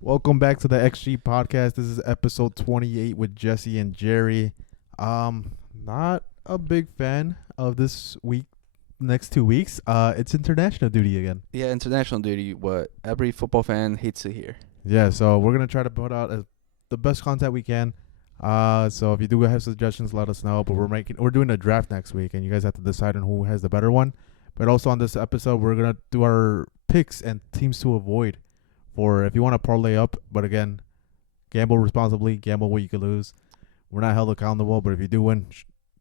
Welcome back to the XG podcast. This is episode 28 with Jesse and Jerry. Not a big fan of this week, next 2 weeks. It's international duty again. Yeah, international duty, what every football fan hates to hear. Yeah, so we're gonna try to put out the best content we can. So if you do have suggestions, let us know. But we're doing a draft next week, and you guys have to decide on who has the better one. But also on this episode, we're gonna do our picks and teams to avoid. For if you want to parlay up, but again, gamble responsibly, gamble what you could lose. We're not held accountable, but if you do win,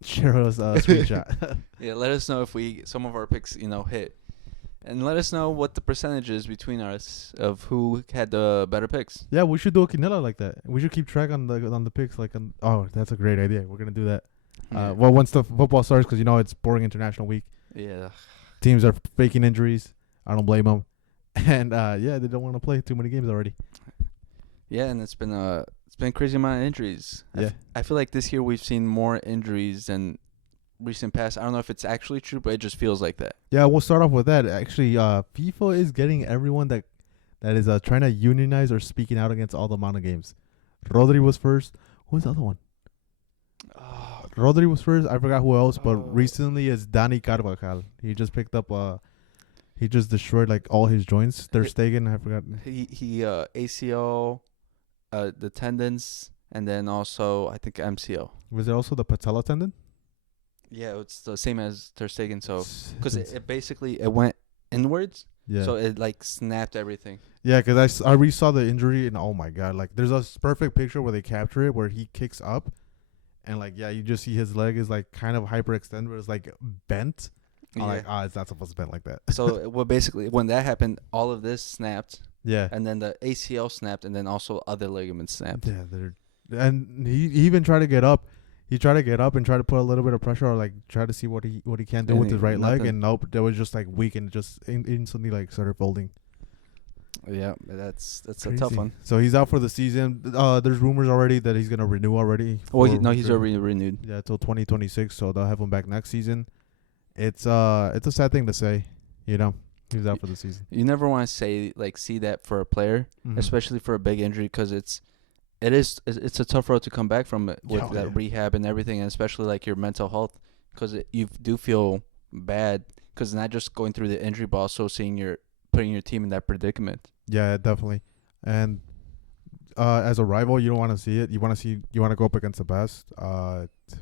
share us a screenshot. Yeah, let us know if some of our picks, hit. And let us know what the percentage is between us of who had the better picks. Yeah, we should do a quinella like that. We should keep track on the picks. Oh, that's a great idea. We're gonna do that. Yeah. Well, once the football starts, because it's boring international week. Yeah. Teams are faking injuries. I don't blame them. And they don't want to play too many games already. Yeah, and it's been a crazy amount of injuries. Yeah. I feel like this year we've seen more injuries than recent past. I don't know if it's actually true, but it just feels like that. Yeah, we'll start off with that. Actually, FIFA is getting everyone that is trying to unionize or speaking out against all the amount of games. Rodri was first. Who was the other one? Rodri was first. I forgot who else, but recently is Dani Carvajal. He just picked up he just destroyed all his joints. Ter Stegen, I forgot. He ACL, the tendons, and then also I think MCL. Was it also the patella tendon? Yeah, it's the same as Ter Stegen. So because it basically went inwards, Yeah. so it snapped everything. Yeah, because I re-saw the injury and oh my god, there's a perfect picture where they capture it where he kicks up, and you just see his leg is kind of hyperextended, but it's bent. Yeah. I'm it's not supposed to bend like that. So basically when that happened, all of this snapped, Yeah. and then the ACL snapped, and then also other ligaments snapped. Yeah, and he even tried to get up. He tried to get up and try to put a little bit of pressure or try to see what he can do And with his right leg, nothing. and nope, that was just weak and just instantly started folding. Yeah, that's Crazy. a tough one. So he's out for the season. There's rumors already that he's gonna renew already. Well, he's already renewed. Yeah, till 2026. So they'll have him back next season. It's a sad thing to say, he's out for the season. You never want to say see that for a player, Mhm. especially for a big injury, because it's a tough road to come back from it with that rehab and everything, and especially your mental health, because you do feel bad because not just going through the injury, but also putting your team in that predicament. Yeah, definitely. And as a rival, you don't want to see it. You want to go up against the best.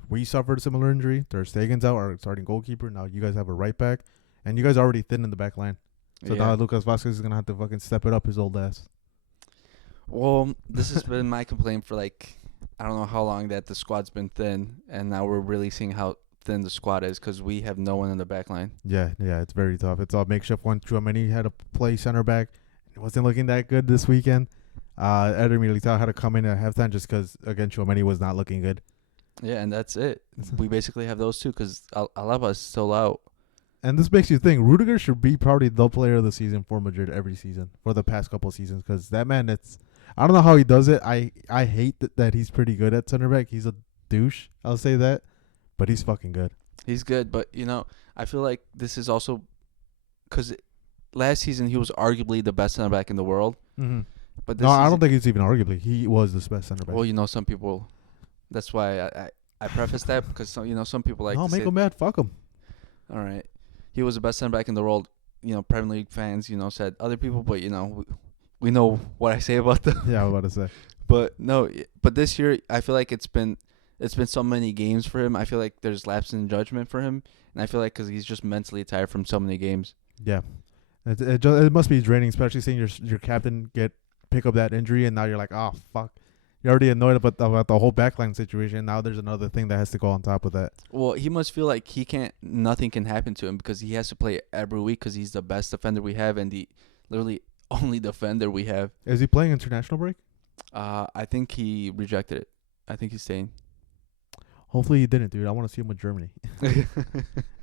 We suffered a similar injury. Ter Stegen's out, our starting goalkeeper. Now you guys have a right back, and you guys are already thin in the back line. So now Lucas Vasquez is gonna have to fucking step it up his old ass. Well, this has been my complaint for I don't know how long that the squad's been thin, and now we're really seeing how thin the squad is because we have no one in the back line. Yeah, it's very tough. It's all makeshift one. Chouameni had to play center back. It wasn't looking that good this weekend. Eder Militao had to come in at halftime just because, again, Chouameni was not looking good. Yeah, and that's it. We basically have those two because Alaba is still out. And this makes you think Rudiger should be probably the player of the season for Madrid every season for the past couple of seasons because that man, I don't know how he does it. I hate that he's pretty good at center back. He's a douche. I'll say that. But he's fucking good. He's good, but, I feel like this is also because last season he was arguably the best center back in the world. Mm-hmm. But No, I don't think it's even arguably. He was the best center back. Well, some people. That's why I preface that because some people no, make him mad. Fuck him. All right, he was the best center back in the world. Premier League fans, said other people, but we know what I say about them. Yeah, I was about to say. But no, but this year I feel like it's been so many games for him. I feel like there's lapse in judgment for him, and I feel like because he's just mentally tired from so many games. Yeah, it must be draining, especially seeing your captain pick up that injury, and now you're like, oh fuck. You're already annoyed about the whole backline situation. Now there's another thing that has to go on top of that. Well, he must feel like nothing can happen to him because he has to play every week because he's the best defender we have and the literally only defender we have. Is he playing international break? I think he rejected it. I think he's staying. Hopefully he didn't, dude. I want to see him with Germany. I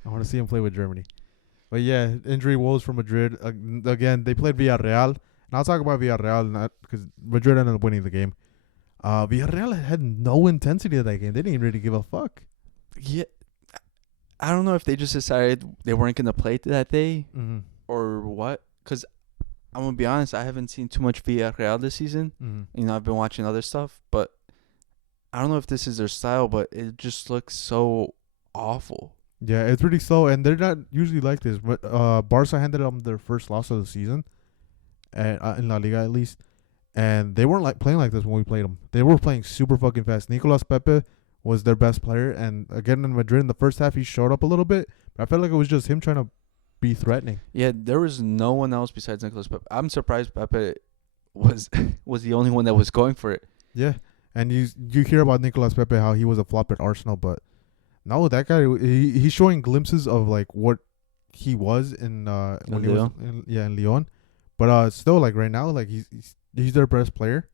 want to see him play with Germany. But yeah, injury woes for Madrid. Again, they played Villarreal. And I'll talk about Villarreal because Madrid ended up winning the game. Villarreal had no intensity of that game. They didn't really give a fuck. Yeah, I don't know if they just decided they weren't going to play that day Mm-hmm. or what. Because I'm gonna be honest. I haven't seen too much Villarreal this season. Mm-hmm. I've been watching other stuff, but I don't know if this is their style, but it just looks so awful. Yeah, it's pretty slow, and they're not usually like this. But Barca handed them their first loss of the season, and in La Liga at least, and they weren't like playing like this when we played them. They were playing super fucking fast. Nicolas Pepe was their best player, and again in Madrid in the first half he showed up a little bit, but I felt like it was just him trying to be threatening. Yeah, there was no one else besides Nicolas Pepe. I'm surprised Pepe was was the only one that was going for it. Yeah, and you hear about Nicolas Pepe how he was a flop at Arsenal, but no, that guy he's showing glimpses of like what he was in when he was in Lyon, but still like right now like he's their best player,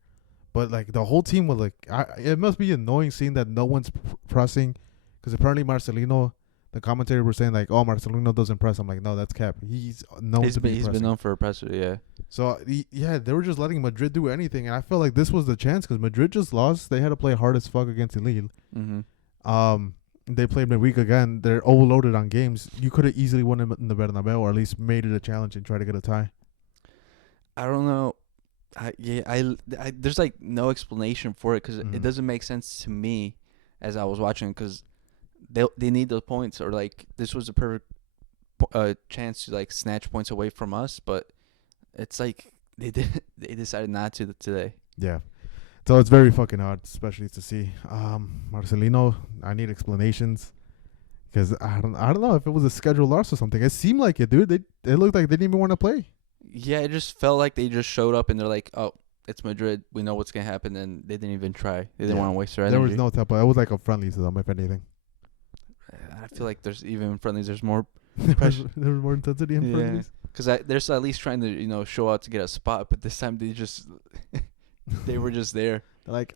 but like the whole team was like it must be annoying seeing that no one's pressing, because apparently Marcelino, the commentator were saying like, oh, Marcelino doesn't press. I'm like, no, that's cap. He's known to be he's been known for a presser, yeah. So yeah, they were just letting Madrid do anything, and I felt like this was the chance because Madrid just lost. They had to play hard as fuck against Lille. They played midweek again. They're overloaded on games. You could have easily won in the Bernabeu, or at least made it a challenge and try to get a tie. I don't know. There's like no explanation for it because it doesn't make sense to me as I was watching, because they need those points, or like this was a perfect chance to like snatch points away from us, but it's like they decided not to today. Yeah. So it's very fucking odd, especially to see Marcelino. I need explanations because I don't know if it was a scheduled loss or something. It seemed like it, dude. It looked like they didn't even want to play. Yeah, it just felt like they just showed up and they're like, oh, it's Madrid. We know what's gonna happen, and they didn't even try. They didn't want to waste their energy. There was no tempo. It was like a friendly to them, if anything. I feel like there's even friendlies. There's more pressure. There was more intensity in friendlies. Because they're at least trying to show out to get a spot, but this time they just they were just there. They're like,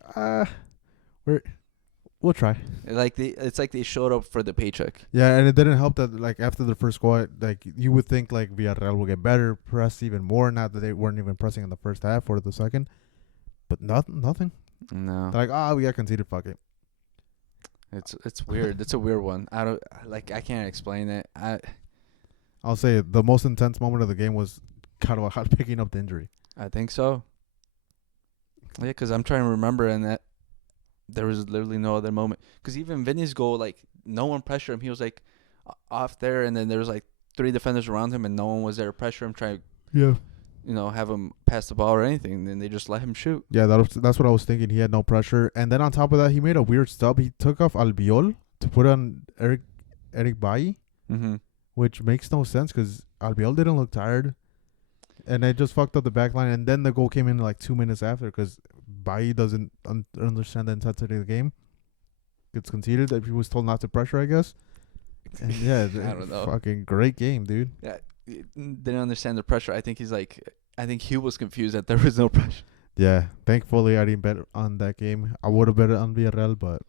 we'll try. It's like they showed up for the paycheck. Yeah, and it didn't help that like after the first goal, like you would think like Villarreal will get better, press even more. Not that they weren't even pressing in the first half or the second, but nothing. No. They're like, we got conceded. Fuck it. It's weird. It's a weird one. I can't explain it. I'll say the most intense moment of the game was Carvajal picking up the injury. I think so. Yeah, because I'm trying to remember, and that there was literally no other moment. Because even Vinny's goal, like, no one pressured him. He was, like, off there, and then there was, like, 3 defenders around him, and no one was there to pressure him, trying to, have him pass the ball or anything. And then they just let him shoot. Yeah, that's what I was thinking. He had no pressure. And then on top of that, he made a weird stub. He took off Albiol to put on Eric Bailly, which makes no sense because Albiol didn't look tired. And they just fucked up the back line. And then the goal came in like 2 minutes after because Bailly doesn't understand the intensity of the game. Gets conceded. That he was told not to pressure, I guess. And yeah, I don't know. Fucking great game, dude. Yeah, didn't understand the pressure. I think he was confused that there was no pressure. Yeah, thankfully I didn't bet on that game. I would have bet on Villarreal, but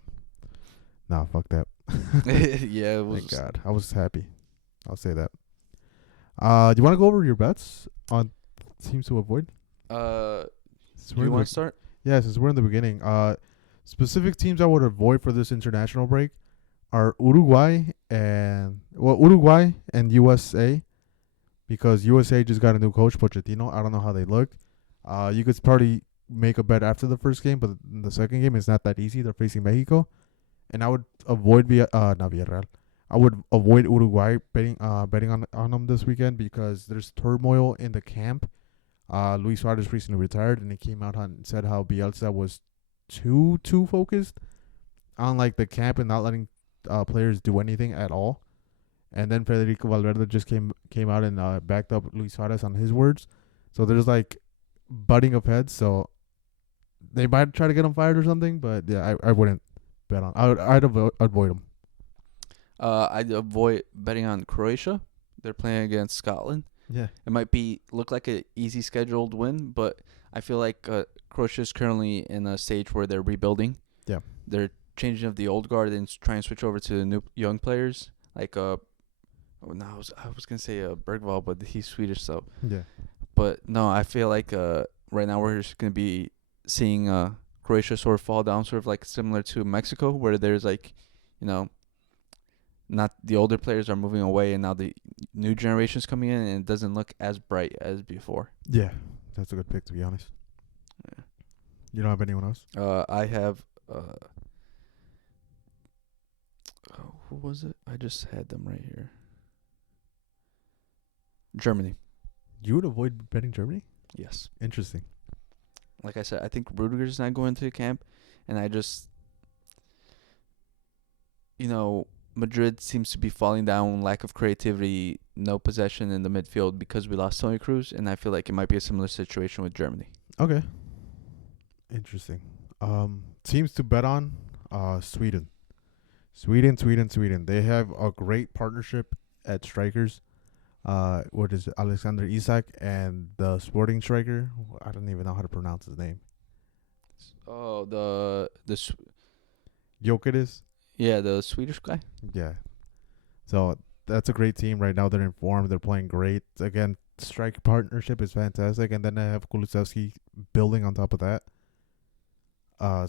nah, fuck that. Yeah, it was. Thank God, I was happy. I'll say that. Do you want to go over your bets on teams to avoid? Do you want to start? Yeah, since we're in the beginning. Specific teams I would avoid for this international break are Uruguay and USA, because USA just got a new coach, Pochettino. I don't know how they look. You could probably make a bet after the first game, but in the second game it's not that easy. They're facing Mexico, and I would avoid not Villarreal. I would avoid Uruguay betting on them this weekend because there's turmoil in the camp. Luis Suarez recently retired, and he came out and said how Bielsa was too focused on like the camp and not letting players do anything at all. And then Federico Valverde just came out and backed up Luis Suarez on his words. So there's like butting of heads. So they might try to get him fired or something. But yeah, I wouldn't bet on. I'd avoid him. I'd avoid betting on Croatia. They're playing against Scotland. Yeah, it might look like an easy scheduled win, but I feel like Croatia is currently in a stage where they're rebuilding. Yeah, they're changing of the old guard and trying to switch over to the new young players. Like I was gonna say Bergvall, but he's Swedish, so yeah. But no, I feel like right now we're just gonna be seeing Croatia sort of fall down, sort of like similar to Mexico, where there's like, not the older players are moving away, and now the new generation's coming in, and it doesn't look as bright as before. Yeah, that's a good pick, to be honest. Yeah. You don't have anyone else? I have. Who was it? I just had them right here. Germany. You would avoid betting Germany? Yes. Interesting. Like I said, I think Rudiger's not going to the camp, and I just, Madrid seems to be falling down, lack of creativity, no possession in the midfield because we lost Toni Kroos, and I feel like it might be a similar situation with Germany. Okay. Interesting. Teams to bet on, Sweden. Sweden. They have a great partnership at strikers. What is it? Alexander Isak and the Sporting striker. I don't even know how to pronounce his name. Oh, Jokeris. Yeah, the Swedish guy. Yeah. So that's a great team right now. They're in form. They're playing great. Again, strike partnership is fantastic, and then they have Kulusevski building on top of that.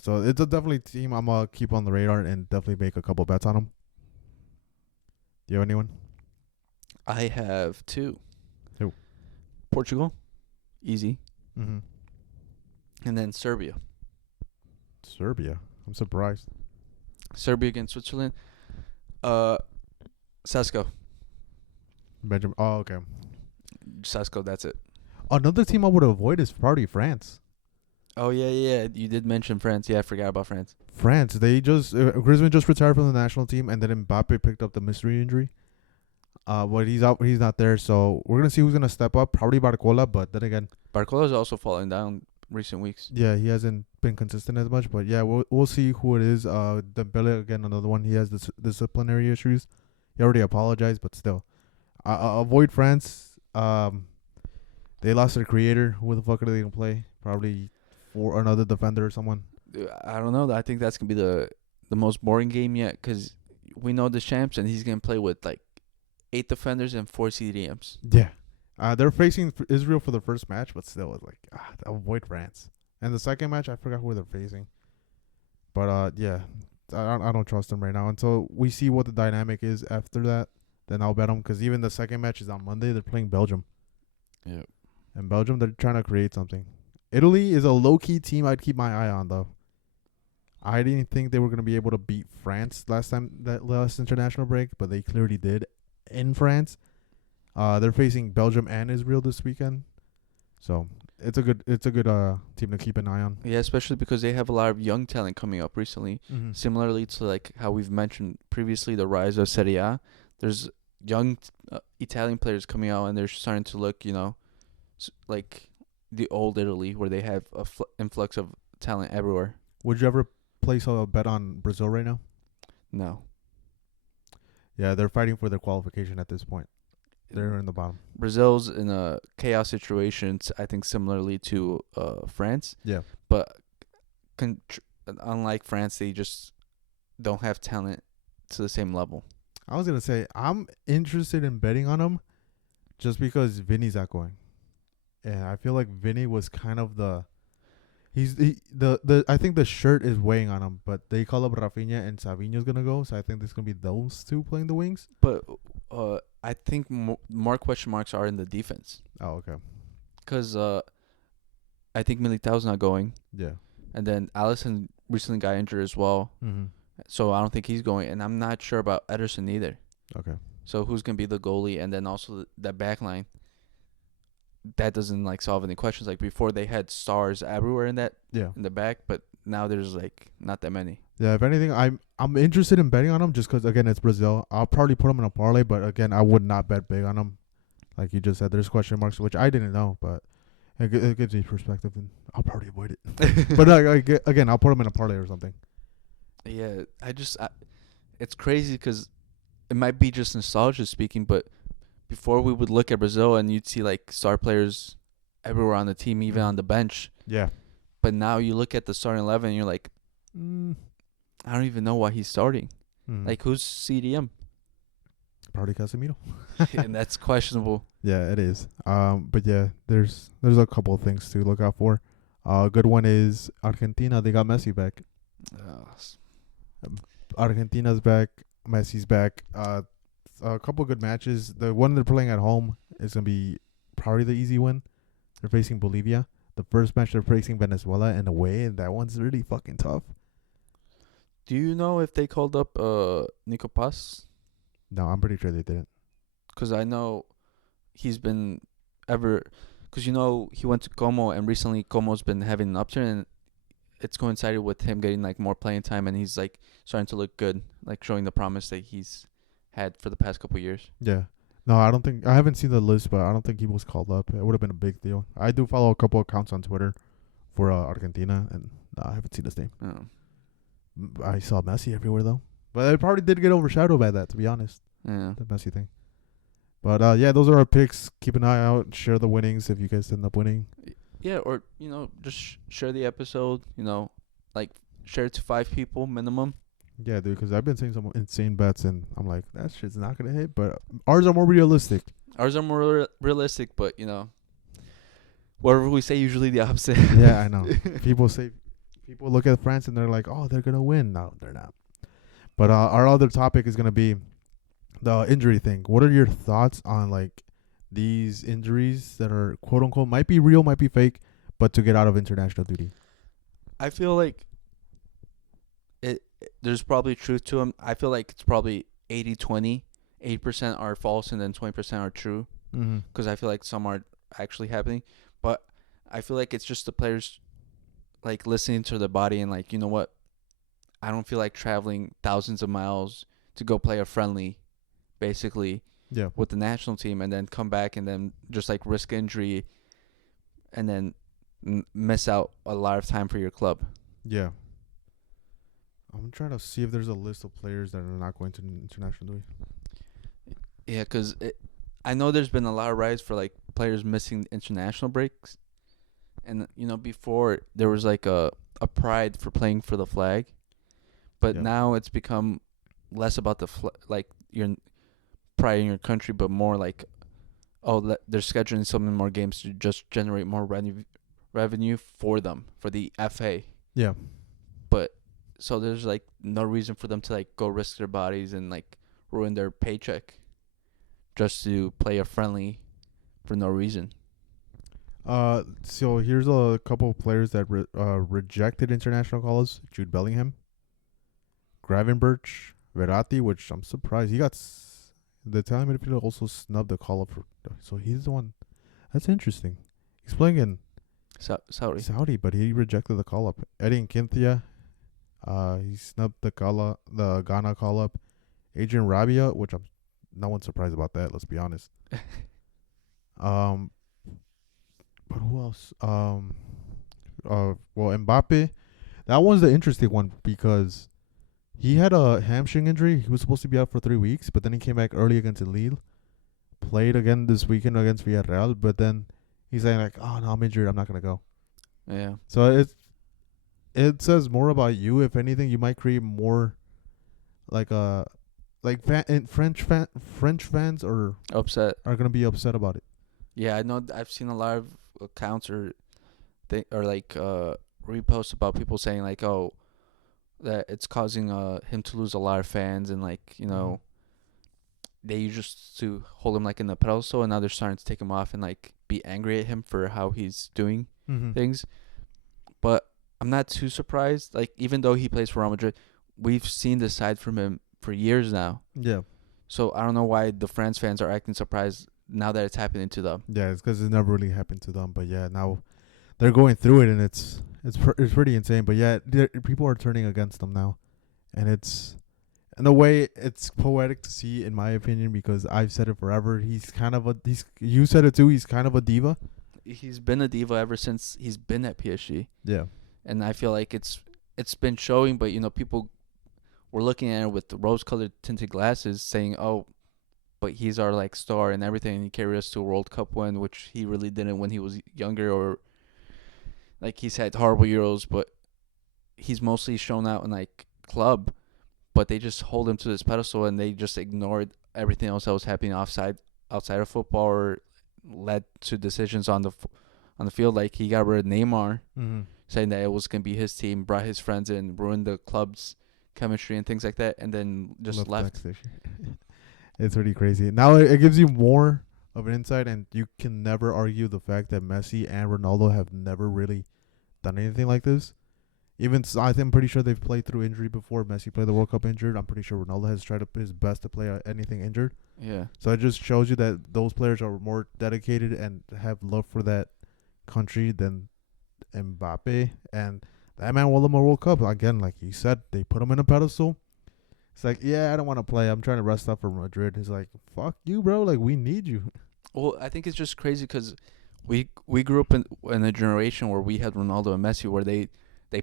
So it's a definitely team I'm gonna keep on the radar and definitely make a couple bets on them. Do you have anyone? I have two. Who? Portugal, easy, Mm-hmm. and then Serbia. Serbia. I'm surprised. Serbia against Switzerland. Sesko. Benjamin. Oh, okay. Sesko, that's it. Another team I would avoid is probably France. Oh, yeah. You did mention France. Yeah, I forgot about France. France. They just Griezmann just retired from the national team, and then Mbappe picked up the mystery injury. But he's out. He's not there. So we're gonna see who's gonna step up. Probably Barcola, but then again, Barcola's also falling down recent weeks. yeah, he hasn't been consistent as much. But yeah, we'll see who it is. Dembele again, another one. He has disciplinary issues. He already apologized, but still, avoid France. They lost their creator. Who the fuck are they gonna play? Probably for another defender or someone. I don't know. I think that's gonna be the most boring game yet, because we know the champs, and he's gonna play with like 8 defenders and 4 CDMs. Yeah. They're facing Israel for the first match, but still, it's like, avoid France. And the second match, I forgot who they're facing. But, yeah, I don't trust them right now. Until we see what the dynamic is after that, then I'll bet them. Because even the second match is on Monday. They're playing Belgium. Yeah. And Belgium, they're trying to create something. Italy is a low-key team I'd keep my eye on, though. I didn't think they were going to be able to beat France last international break, but they clearly did in France. They're facing Belgium and Israel this weekend, so it's a good team to keep an eye on. Yeah, especially because they have a lot of young talent coming up recently. Mm-hmm. Similarly to like how we've mentioned previously, the rise of Serie A. There's young Italian players coming out, and they're starting to look, like the old Italy, where they have a influx of talent everywhere. Would you ever place a bet on Brazil right now? No. Yeah, they're fighting for their qualification at this point. They're in the bottom. Brazil's in a chaos situation, I think, similarly to France. Yeah. But unlike France, they just don't have talent to the same level. I was going to say, I'm interested in betting on them just because Vinny's not going. And I feel like Vinny was kind of I think the shirt is weighing on him, but they call up Rafinha and Savinho's going to go. So I think there's going to be those two playing the wings. But I think more question marks are in the defense. Oh, okay. Because I think Militao's not going. Yeah. And then Alisson recently got injured as well. Mm-hmm. So I don't think he's going. And I'm not sure about Ederson either. Okay. So who's going to be the goalie? And then also that back line. That doesn't solve any questions. Like before, they had stars everywhere in the back, but now there's not that many. Yeah, if anything, I'm interested in betting on them just because again it's Brazil. I'll probably put them in a parlay, but again I would not bet big on them. Like you just said, there's question marks, which I didn't know, but it gives me perspective, and I'll probably avoid it. But again, I'll put them in a parlay or something. Yeah, it's crazy because it might be just nostalgia speaking, but before we would look at Brazil and you'd see star players everywhere on the team, even on the bench. Yeah. But now you look at the starting 11 and you're like, I don't even know why he's starting. Who's CDM? Probably Casemiro. And that's questionable. Yeah, it is. But yeah, there's a couple of things to look out for. A good one is Argentina. They got Messi back. Argentina's back. Messi's back. A couple good matches. The one they're playing at home is gonna be probably the easy win. They're facing Bolivia. The first match they're facing Venezuela in away, and that one's really fucking tough. Do you know if they called up Nico Paz? No, I'm pretty sure they didn't. Because I know he's been because he went to Como, and recently Como's been having an upturn, and it's coincided with him getting like more playing time, and he's like starting to look good, like showing the promise that he's had for the past couple of years. Yeah. No, I don't think I haven't seen the list, but I don't think he was called up. It would have been a big deal. I do follow a couple accounts on Twitter for Argentina, and I haven't seen his name. Oh. I saw Messi everywhere though, but it probably did get overshadowed by that, to be honest. Yeah. The Messi thing. But yeah, those are our picks. Keep an eye out. Share the winnings if you guys end up winning. Yeah, or just share the episode. Like share it to 5 people minimum. Yeah, dude, because I've been seeing some insane bets, and I'm like, that shit's not gonna hit. But ours are more realistic. Ours are more realistic, but whatever we say, usually the opposite. Yeah, I know. People look at France and they're like, oh, they're gonna win. No, they're not. But our other topic is gonna be the injury thing. What are your thoughts on like these injuries that are quote unquote might be real, might be fake, but to get out of international duty? I feel like there's probably truth to them. I feel like it's probably 80-20. 8% are false and then 20% are true. Because I feel like some are actually happening. But I feel like it's just the players like listening to their body and like, you know what? I don't feel like traveling thousands of miles to go play a friendly, basically, with the national team, and then come back and then just like risk injury and then miss out a lot of time for your club. Yeah. I'm trying to see if there's a list of players that are not going to international duty. Yeah, because I know there's been a lot of rise for like players missing international breaks. And, before there was like a pride for playing for the flag. But now it's become less about like your pride in your country, but more like, they're scheduling so many more games to just generate more revenue for them, for the FA. Yeah. But so there's like no reason for them to like go risk their bodies and like ruin their paycheck just to play a friendly for no reason. So here's a couple of players that rejected international calls. Jude Bellingham, Gravenberch, Verratti, which I'm surprised he got. The Italian midfielder also snubbed the call up for. So he's the one. That's interesting. He's playing in Saudi, but he rejected the call up. Eddie Nketiah, he snubbed the Ghana call up. Adrian Rabiot, which I'm no one's surprised about that. Let's be honest. But who else? Well, Mbappe. That one's the interesting one because he had a hamstring injury. He was supposed to be out for 3 weeks, but then he came back early against Lille. Played again this weekend against Villarreal, but then he's saying like, "Oh no, I'm injured. I'm not gonna go." Yeah. So it says more about you. If anything, you might create more like French fans are gonna be upset about it. Yeah, I know. I've seen a lot of accounts or reposts about people saying like, "Oh, that it's causing him to lose a lot of fans," and like they used to hold him like in the pedestal, and now they're starting to take him off and like be angry at him for how he's doing things. But I'm not too surprised. Like even though he plays for Real Madrid, we've seen this side from him for years now. Yeah. So I don't know why the France fans are acting surprised now that it's happening to them. Yeah, it's because it never really happened to them. But yeah, now they're going through it, and it's pretty insane. But yeah, people are turning against them now, and it's in a way it's poetic to see, in my opinion, because I've said it forever. You said it too. He's kind of a diva. He's been a diva ever since he's been at PSG. Yeah, and I feel like it's been showing, but people were looking at it with the rose-colored tinted glasses, saying, "Oh, but he's our like star and everything. And he carried us to a World Cup win, which he really didn't when he was younger, or like he's had horrible Euros, but he's mostly shown out in like club. But they just hold him to this pedestal and they just ignored everything else that was happening outside of football or led to decisions on the field. Like he got rid of Neymar, saying that it was gonna be his team, brought his friends in, ruined the club's chemistry and things like that, and then just left. It's pretty crazy. Now it gives you more of an insight, and you can never argue the fact that Messi and Ronaldo have never really done anything like this. Even I'm pretty sure they've played through injury before. Messi played the World Cup injured. I'm pretty sure Ronaldo has tried his best to play anything injured. Yeah. So it just shows you that those players are more dedicated and have love for that country than Mbappe. And that man won them a World Cup. Again, like you said, they put him in a pedestal. It's like, yeah, I don't want to play. I'm trying to rest up for Madrid. He's like, fuck you, bro. Like, we need you. Well, I think it's just crazy because we grew up in a generation where we had Ronaldo and Messi, where they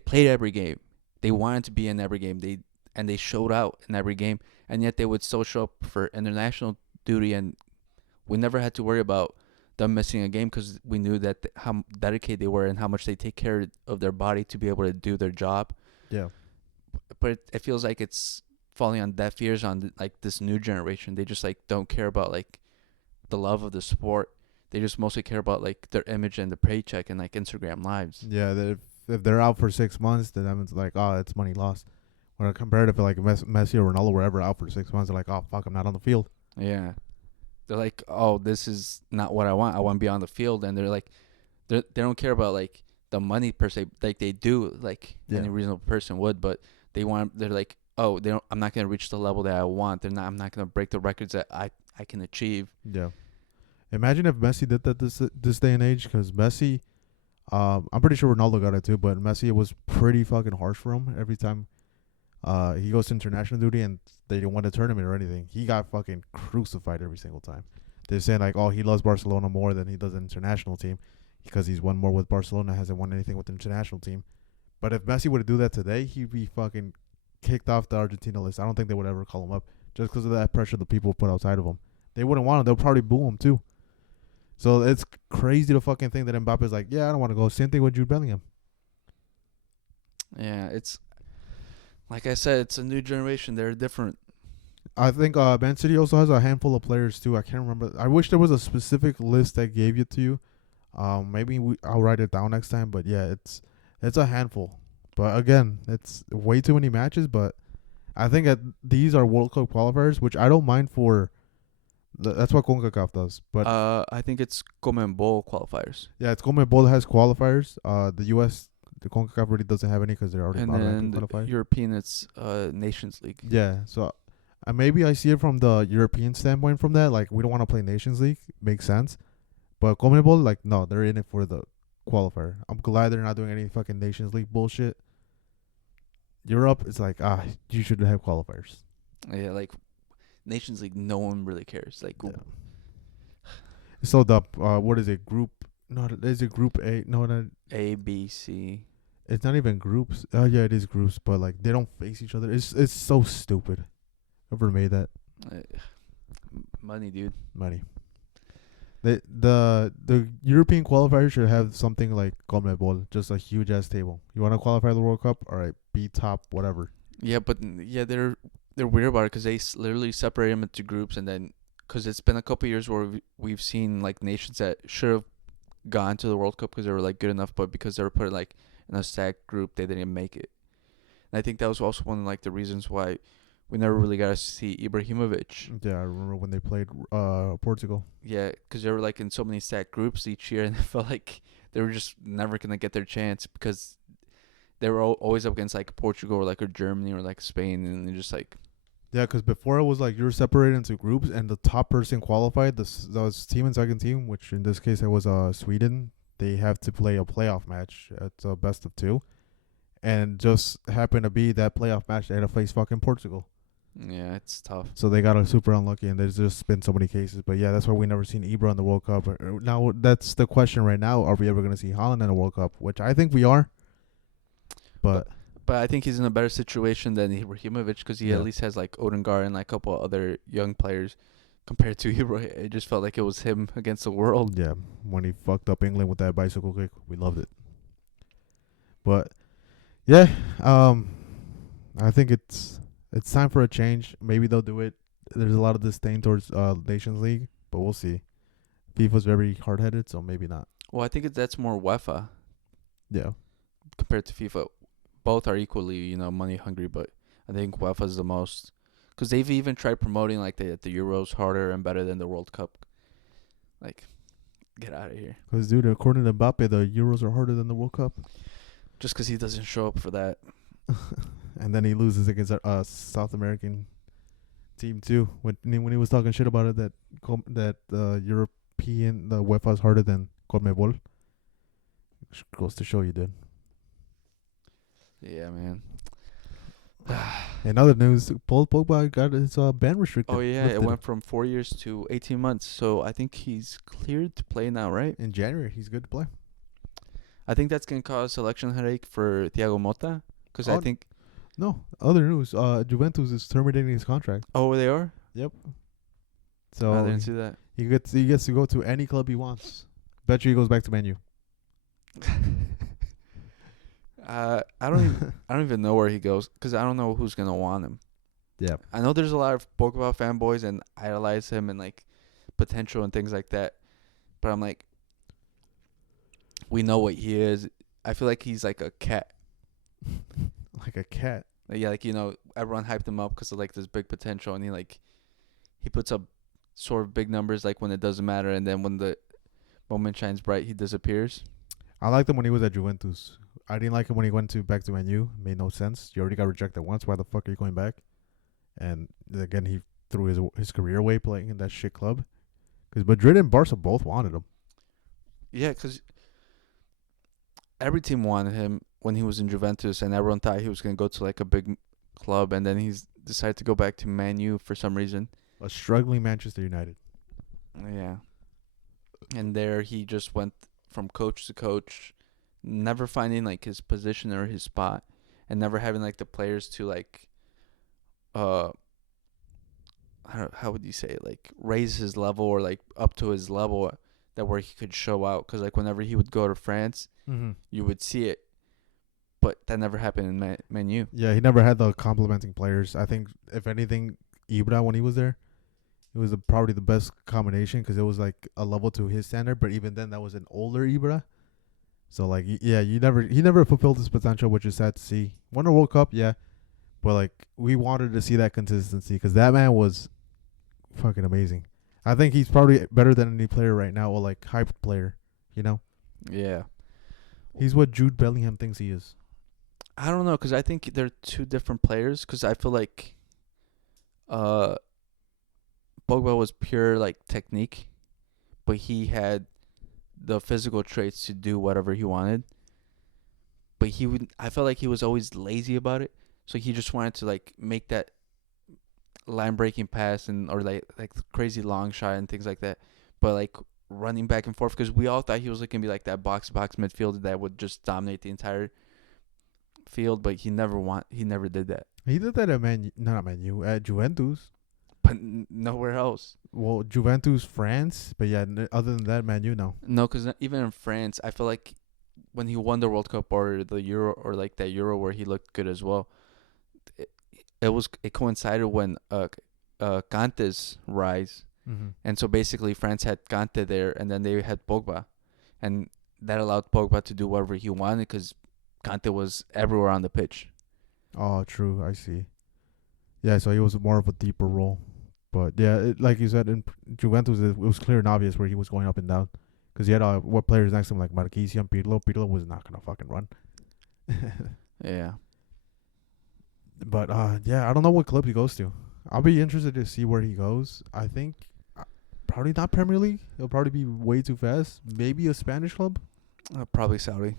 played every game. They wanted to be in every game. They showed out in every game, and yet they would still show up for international duty, and we never had to worry about them missing a game because we knew that how dedicated they were and how much they take care of their body to be able to do their job. Yeah. But it feels like it's falling on deaf ears on like this new generation. They just like don't care about like the love of the sport. They just mostly care about like their image and the paycheck and like Instagram lives. Yeah, if they're out for 6 months, then that means like, oh, it's money lost. When compared to like Messi or Ronaldo, were ever out for 6 months, they're like, oh fuck, I'm not on the field. Yeah, they're like, oh, this is not what I want. I want to be on the field, and they're like, they don't care about like the money per se, like they do, like any reasonable person would, but they're like, oh, I'm not gonna reach the level that I want. I'm not gonna break the records that I can achieve. Yeah. Imagine if Messi did that this day and age, because Messi, I'm pretty sure Ronaldo got it too, but Messi, it was pretty fucking harsh for him every time he goes to international duty and they didn't win a tournament or anything. He got fucking crucified every single time. They're saying like, oh, he loves Barcelona more than he does the international team because he's won more with Barcelona, hasn't won anything with the international team. But if Messi were to do that today, he'd be fucking kicked off the Argentina list. I don't think they would ever call him up just because of that pressure the people put outside of him. They wouldn't want him. They'll probably boo him too. So it's crazy to fucking think that Mbappe's like, yeah, I don't want to go. Same thing with Jude Bellingham. Yeah, it's like I said, it's a new generation. They're different. I think Man City also has a handful of players too. I can't remember. I wish there was a specific list that gave it to you. Maybe I'll write it down next time. But yeah, it's a handful. But again, it's way too many matches. But I think that these are World Cup qualifiers, which I don't mind for. That's what CONCACAF does. But I think it's CONMEBOL qualifiers. Yeah, it's CONMEBOL has qualifiers. The U.S. the CONCACAF really doesn't have any because they're already and then the European, it's Nations League. Yeah, so maybe I see it from the European standpoint. From that, like we don't want to play Nations League, makes sense. But CONMEBOL, like no, they're in it for the qualifier. I'm glad they're not doing any fucking Nations League bullshit. Europe, it's like you should have qualifiers. Yeah, like Nations League, no one really cares. Like, yeah. So the what is it? Group? No, is it Group A? No, not A, B, C. It's not even groups. Oh yeah, it is groups, but like they don't face each other. It's so stupid. Whoever made that? Money, dude. Money. The European qualifiers should have something like CONMEBOL, just a huge ass table. You want to qualify the World Cup? All right, be top, whatever. Yeah, but yeah, they're weird about it because they literally separate them into groups, and then because it's been a couple years where we've seen like nations that should have gone to the World Cup because they were like good enough, but because they were put like in a stacked group, they didn't make it. And I think that was also one of like the reasons why we never really got to see Ibrahimovic. Yeah, I remember when they played Portugal. Yeah, because they were like in so many stacked groups each year, and it felt like they were just never gonna get their chance because they were always up against like Portugal or like or Germany or like Spain, and they're just like. Yeah, because before it was like you were separated into groups, and the top person qualified. The team and second team, which in this case it was Sweden. They have to play a playoff match. It's a best of two, and just happened to be that playoff match they had to face fucking Portugal. Yeah, it's tough. So they got super unlucky, and there's just been so many cases. But yeah, that's why we never seen Ibra in the World Cup. Now that's the question right now: are we ever gonna see Haaland in the World Cup? Which I think we are. But I think he's in a better situation than Ibrahimovic because he at least has like Odegaard and like a couple other young players compared to Ibra. It just felt like it was him against the world. Yeah, when he fucked up England with that bicycle kick, we loved it. But yeah, I think it's time for a change. Maybe they'll do it. There's a lot of disdain towards Nations League, but we'll see. FIFA's very hard-headed, so maybe not. Well, I think that's more UEFA. Yeah. Compared to FIFA. Both are equally, money hungry, but I think UEFA's the most, because they've even tried promoting like the Euros harder and better than the World Cup. Like, get out of here. Because, dude, according to Mbappe, the Euros are harder than the World Cup. Just because he doesn't show up for that. And then he loses against a South American team too. When he was talking shit about it, that European, the UEFA is harder than Conmebol. Goes to show you, dude. Yeah, man. In other news, Paul Pogba got his ban restricted. Oh yeah, lifted it went from 4 years to 18 months. So I think he's cleared to play now, right? in January. He's good to play. I think that's gonna cause selection headache for Thiago Motta, because I think. No, other news. Juventus is terminating his contract. Oh, they are. Yep. So I didn't see that. he gets to go to any club he wants. Bet you he goes back to Man U. I don't even know where he goes, because I don't know who's gonna want him. Yeah. I know there's a lot of Pogba fanboys and idolize him and like potential and things like that, but I'm like, we know what he is. I feel like he's like a cat. Like a cat. Yeah, like, everyone hyped him up because of like this big potential, and he puts up sort of big numbers like when it doesn't matter, and then when the moment shines bright, he disappears. I liked him when he was at Juventus. I didn't like him when he went back to Man U. Made no sense. You already got rejected once. Why the fuck are you going back? And again, he threw his career away playing in that shit club. Because Madrid and Barca both wanted him. Yeah, because every team wanted him when he was in Juventus, and everyone thought he was going to go to like a big club, and then he's decided to go back to Man U for some reason. A struggling Manchester United. Yeah. And there he just went from coach to coach, never finding like his position or his spot, and never having like the players to like how would you say it? Like raise his level or like up to his level that where he could show out, because like whenever he would go to France, you would see it, but that never happened in Man U. Yeah, he never had the complementing players. I think if anything, Ibra when he was there, it was probably the best combination because it was like a level to his standard. But even then, that was an older Ibra. So like, yeah, he never fulfilled his potential, which is sad to see. Won a World Cup, yeah, but like we wanted to see that consistency because that man was fucking amazing. I think he's probably better than any player right now, or like hyped player. Yeah. He's what Jude Bellingham thinks he is. I don't know, because I think they're two different players, because I feel like Pogba was pure like technique, but he had the physical traits to do whatever he wanted. But I felt like he was always lazy about it, so he just wanted to like make that line breaking pass or like crazy long shot and things like that. But like running back and forth, because we all thought he was gonna be like that box midfielder that would just dominate the entire field, but he never did that. He did that at Juventus. But nowhere else. Well, Juventus, France, but yeah, other than that, Man U, no. No, because even in France, I feel like when he won the World Cup or the Euro, or like that Euro where he looked good as well, it coincided when Kante's rise, and so basically France had Kante there, and then they had Pogba, and that allowed Pogba to do whatever he wanted because Kante was everywhere on the pitch. Oh, true. I see. Yeah, so he was more of a deeper role. But yeah, like you said, in Juventus, it was clear and obvious where he was going up and down. Because he had what players next to him, like Marquinhos and Pirlo. Pirlo was not going to fucking run. Yeah. But, yeah, I don't know what club he goes to. I'll be interested to see where he goes. I think probably not Premier League. It'll probably be way too fast. Maybe a Spanish club. Probably Saudi.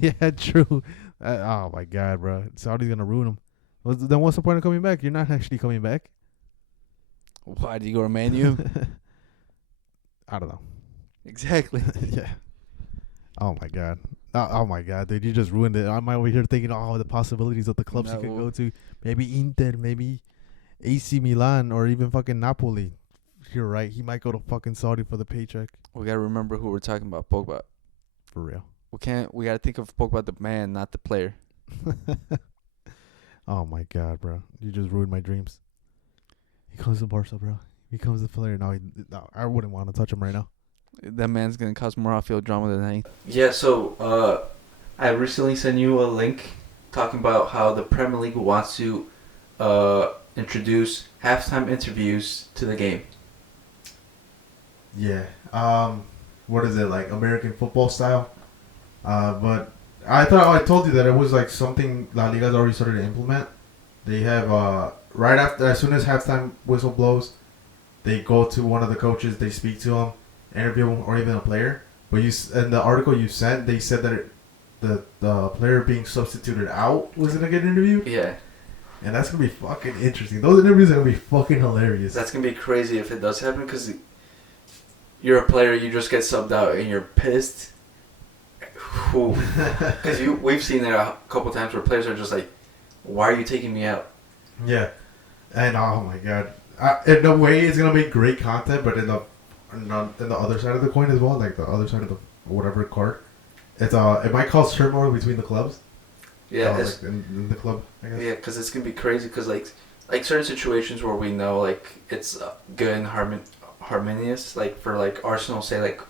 Yeah, true. Oh, my God, bro. Saudi's going to ruin him. Then what's the point of coming back? You're not actually coming back. Why did you go to Man U? I don't know. Exactly. Yeah. Oh my God. Oh my God, dude! You just ruined it. I'm over here thinking, the possibilities of the clubs you could go to. Maybe Inter, maybe AC Milan, or even fucking Napoli. You're right. He might go to fucking Saudi for the paycheck. We gotta remember who we're talking about. Pogba. For real. We gotta think of Pogba the man, not the player. Oh my God, bro! You just ruined my dreams. He comes to Barca, bro. He comes to player. No, I wouldn't want to touch him right now. That man's gonna cause more off-field drama than anything. Yeah, so I recently sent you a link talking about how the Premier League wants to introduce halftime interviews to the game. Yeah. What is it, like American football style? But I thought I told you that it was like something La Liga's already started to implement. They have right after, as soon as halftime whistle blows, they go to one of the coaches, they speak to him, interview him, or even a player. But in the article you sent, they said that the player being substituted out was gonna get interviewed. Yeah. And that's gonna be fucking interesting. Those interviews are gonna be fucking hilarious. That's gonna be crazy if it does happen, because you're a player, you just get subbed out, and you're pissed. Because we've seen it a couple times where players are just like, "Why are you taking me out?" Yeah, and oh my god, in a way it's gonna make great content, but in the other side of the coin as well, like the other side of the whatever card, it might cause turmoil between the clubs. Yeah, like in the club, I guess. Yeah, because it's gonna be crazy. Because like certain situations where we know like it's good and harmonious. Like for like Arsenal, say like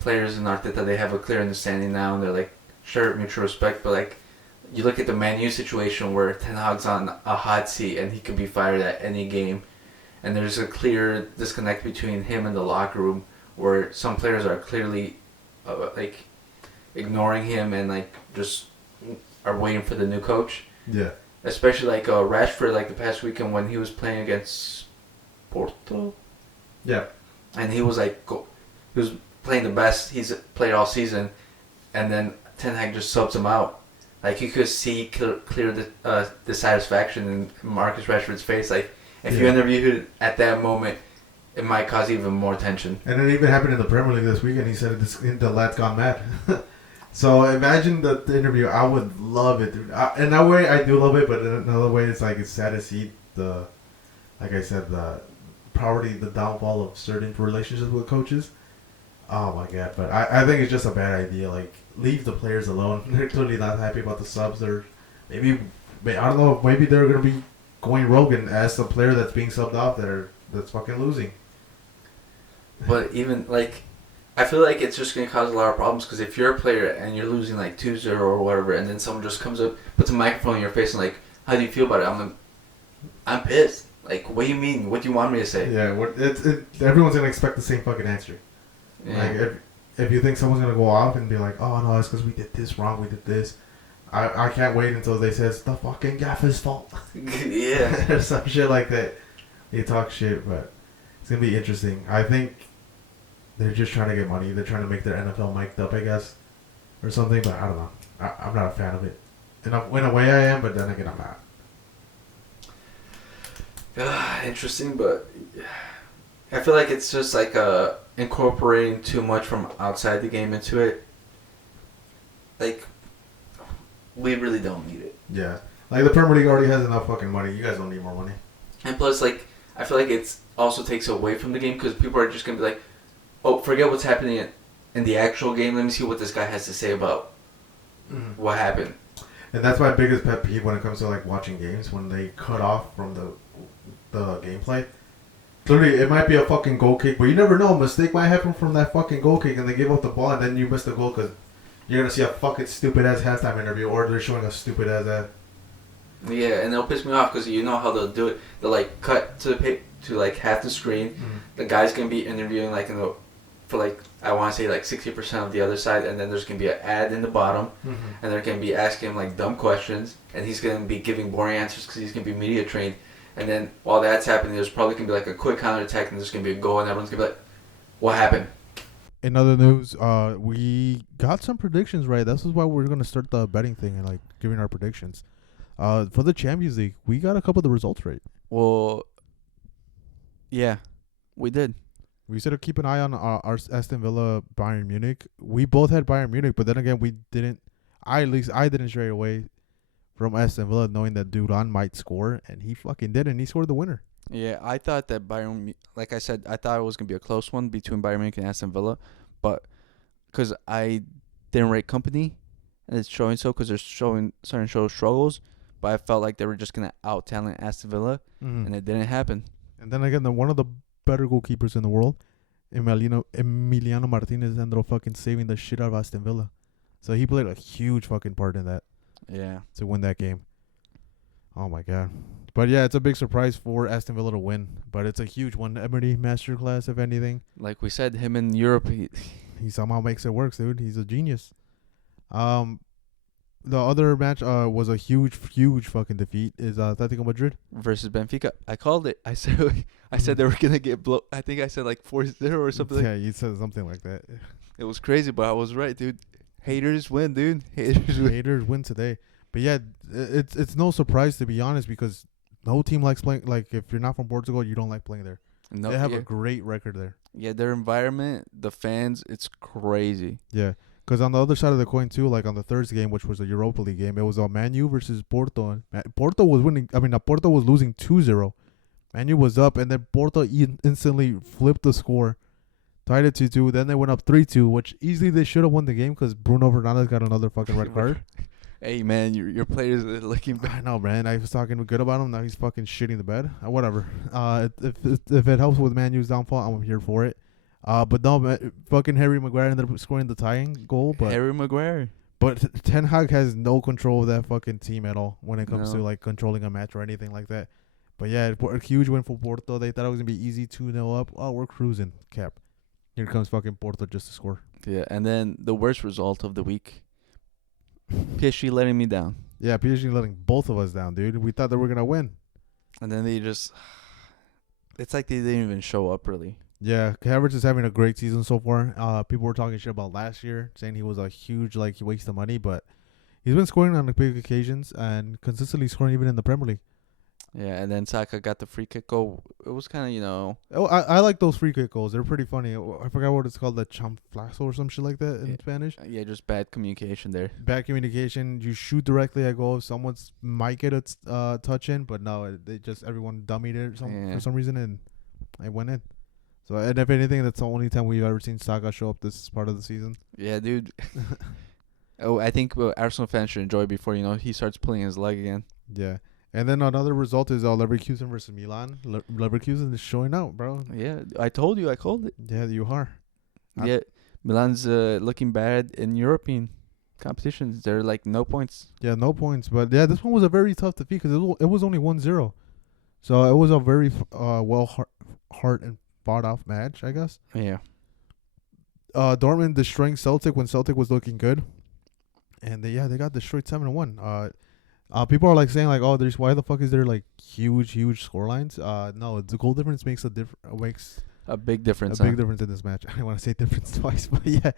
players in Arteta, they have a clear understanding now, and they're like sure mutual respect. But like you look at the Man U situation where Ten Hag's on a hot seat and he could be fired at any game, and there's a clear disconnect between him and the locker room where some players are clearly like ignoring him and like just are waiting for the new coach. Yeah. Especially like Rashford, like the past weekend when he was playing against Porto. Yeah. And he was like, he was playing the best he's played all season, and then Ten Hag just subs him out. Like you could see clear the satisfaction in Marcus Rashford's face. Like if you interview him at that moment, it might cause even more tension. And it even happened in the Premier League this weekend. He said the lad's gone mad. So imagine the interview. I would love it, dude. In that way, I do love it, but in another way, it's like it's sad to see like I said, the downfall of certain relationships with coaches. Oh my god! But I think it's just a bad idea. Like leave the players alone. They're clearly not happy about the subs. They're maybe I don't know. Maybe they're gonna be going rogue and as the player that's being subbed off that's fucking losing. But even like, I feel like it's just going to cause a lot of problems, because if you're a player and you're losing like 2-0 or whatever, and then someone just comes up, puts a microphone in your face and like, how do you feel about it? I'm pissed. Like, what do you mean? What do you want me to say? Yeah, everyone's going to expect the same fucking answer. Yeah. Like, if you think someone's going to go off and be like, oh no, it's because we did this wrong, we did this. I can't wait until they say it's the fucking gaffer's fault. Yeah. Or some shit like that. They talk shit, but it's going to be interesting. I think they're just trying to get money. They're trying to make their NFL mic'd up, I guess, or something. But I don't know. I'm not a fan of it. In a way, I am, but then again, I'm not. Interesting, but I feel like it's just like incorporating too much from outside the game into it. Like, we really don't need it. Yeah. Like, the Premier League already has enough fucking money. You guys don't need more money. And plus, like, I feel like it's also takes away from the game, because people are just going to be like, oh, forget what's happening in the actual game. Let me see what this guy has to say about what happened. And that's my biggest pet peeve when it comes to like watching games, when they cut off from the gameplay. Clearly, it might be a fucking goal kick, but you never know. A mistake might happen from that fucking goal kick, and they give up the ball, and then you miss the goal because you're gonna see a fucking stupid ass halftime interview, or they're showing a stupid ass ad. Yeah, and it'll piss me off because you know how they'll do it. They'll like cut to like half the screen. The guy's gonna be interviewing like for like I want to say like 60% of the other side, and then there's gonna be an ad in the bottom, and they're gonna be asking him like dumb questions, and he's gonna be giving boring answers because he's gonna be media trained. And then while that's happening, there's probably gonna be like a quick counterattack, and there's gonna be a goal, and everyone's gonna be like, "What happened?" In other news, we got some predictions right. This is why we're gonna start the betting thing and like giving our predictions. For the Champions League, we got a couple of the results right. Well, yeah, we did. We said to keep an eye on our Aston Villa, Bayern Munich. We both had Bayern Munich, but then again, we didn't. I didn't straight away from Aston Villa, knowing that Duran might score, and he fucking did, and he scored the winner. Yeah, I thought that Bayern, like I said, I thought it was gonna be a close one between Bayern Munich and Aston Villa, but because I didn't rate Company, and it's showing so because they're starting to show struggles, but I felt like they were just gonna out talent Aston Villa, and it didn't happen. And then again, one of the better goalkeepers in the world, Emiliano Martinez, ended up fucking saving the shit out of Aston Villa. So he played a huge fucking part in that. Yeah. to win that game. Oh my god. But yeah, it's a big surprise for Aston Villa to win. But it's a huge one. Emery masterclass, if anything. Like we said, him in Europe, He somehow makes it work, dude. He's a genius. Um, the other match was a huge fucking defeat. Is Atletico Madrid. versus Benfica. I called it. I said I said they were gonna get blow. I think I said like 4-0 or something. Yeah, you said something like that. It was crazy, but I was right, dude. Haters win, dude. Haters win. Haters win today. But yeah, it's no surprise, to be honest, because no team likes playing. Like, if you're not from Portugal, you don't like playing there. No, They have yeah. a great record there. Yeah, their environment, the fans, it's crazy. Yeah, because on the other side of the coin too, like on the Thursday game, which was a Europa League game, it was Man U versus Porto. And Porto was winning. I mean, Porto was losing 2-0. Man U was up, and then Porto instantly flipped the score, tied it 2-2. Then they went up 3-2, which easily they should have won the game because Bruno Fernandes got another fucking red card. Hey man, your players are looking I back. know, man. I was talking good about him. Now he's fucking shitting the bed. Whatever. If it helps with Man U's downfall, I'm here for it. But no, fucking Harry Maguire ended up scoring the tying goal. But Harry Maguire. But Ten Hag has no control of that fucking team at all when it comes No. to like controlling a match or anything like that. But yeah, a huge win for Porto. They thought it was gonna be easy, 2-0 up. Oh, we're cruising. Cap. Here comes fucking Porto just to score. Yeah, and then the worst result of the week. PSG letting me down. Yeah, PSG letting both of us down, dude. We thought that we were gonna win. And then they just it's like they didn't even show up really. Yeah, Havertz is having a great season so far. People were talking shit about last year, saying he was a huge waste of money, but he's been scoring on the big occasions and consistently scoring even in the Premier League. Yeah, and then Saka got the free kick goal. It was kind of, Oh, I like those free kick goals. They're pretty funny. I forgot what it's called, the chamflazo or some shit like that in Spanish. yeah, just bad communication there. Bad communication. You shoot directly at goal. Someone's might get a touch in, but no, they just everyone dummied it for some reason, and I went in. So, and if anything, that's the only time we've ever seen Saka show up this part of the season. Yeah, dude. I think Arsenal fans should enjoy before he starts pulling his leg again. Yeah. And then another result is Leverkusen versus Milan. Leverkusen is showing out, bro. Yeah, I told you. I called it. Yeah, you are. Yeah, Milan's looking bad in European competitions. They're like no points. Yeah, no points. But yeah, this one was a very tough defeat because it was only 1-0. So it was a very hard and fought off match, I guess. Yeah. Dortmund destroying Celtic when Celtic was looking good. And they got destroyed 7-1. People are saying oh, why the fuck is there huge score lines? No, the goal difference makes a big difference. Big difference in this match. I want to say difference twice, but yeah,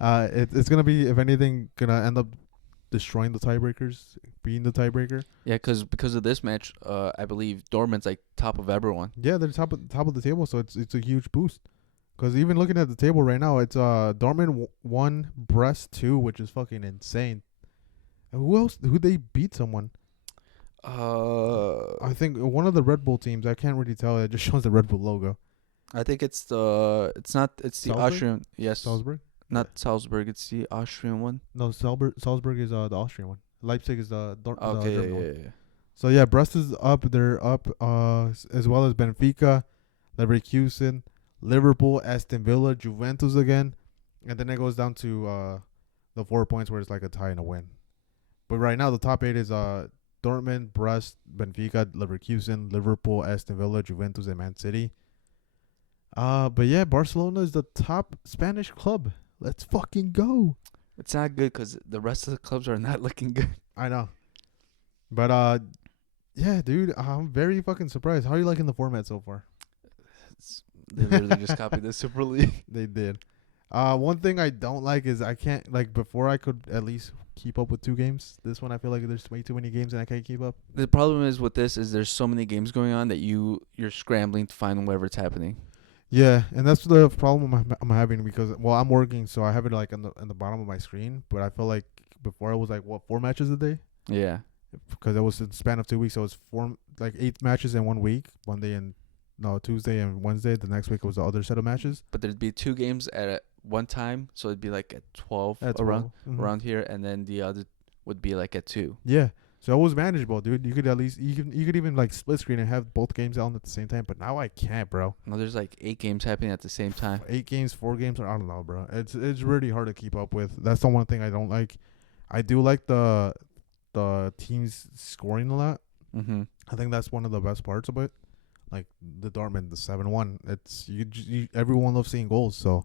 it's gonna be, if anything, gonna end up destroying the tiebreakers, being the tiebreaker. Yeah, because of this match, I believe Dortmund's top of everyone. Yeah, they're top of the table, so it's a huge boost. Because even looking at the table right now, it's Dortmund 1, Brest 2, which is fucking insane. Who else? Who they beat someone? I think one of the Red Bull teams. I can't really tell. It just shows the Red Bull logo. I think it's the Salzburg? Austrian. Yes, Salzburg. not Salzburg. It's the Austrian one. No, Salzburg is the Austrian one. Leipzig is the Okay, German one. yeah. So yeah, Brest is up. They're up. As well as Benfica, Leverkusen, Liverpool, Aston Villa, Juventus again, and then it goes down to the 4 points where it's like a tie and a win. But right now the top 8 is Dortmund, Brest, Benfica, Leverkusen, Liverpool, Aston Villa, Juventus, and Man City. But yeah, Barcelona is the top Spanish club. Let's fucking go. It's not good because the rest of the clubs are not looking good. I know. But yeah, dude, I'm very fucking surprised. How are you liking the format so far? They literally just copied the Super League. They did. One thing I don't like is I can't, before I could at least keep up with 2 games. This one I feel like there's way too many games and I can't keep up. The problem is with this is there's so many games going on that you're scrambling to find whatever's happening. Yeah, and that's the problem I'm having because I'm working, so I have it in the bottom of my screen. But I feel like before it was 4 matches a day. Yeah. Because it was in the span of 2 weeks, so it was 8 matches in 1 week, Tuesday and Wednesday. The next week it was the other set of matches. But there'd be 2 games at one time, so it'd be at 12 At 12. around here, and then the other would be at 2. Yeah. So it was manageable, dude. You could at least you could even split screen and have both games on at the same time. But now I can't, bro. No, there's 8 games happening at the same time. 8 games, 4 games, I don't know, bro. It's really hard to keep up with. That's the one thing I don't like. I do like the the teams scoring a lot. Mm-hmm. I think that's one of the best parts of it. Like the Dortmund, the 7-1. It's everyone loves seeing goals, so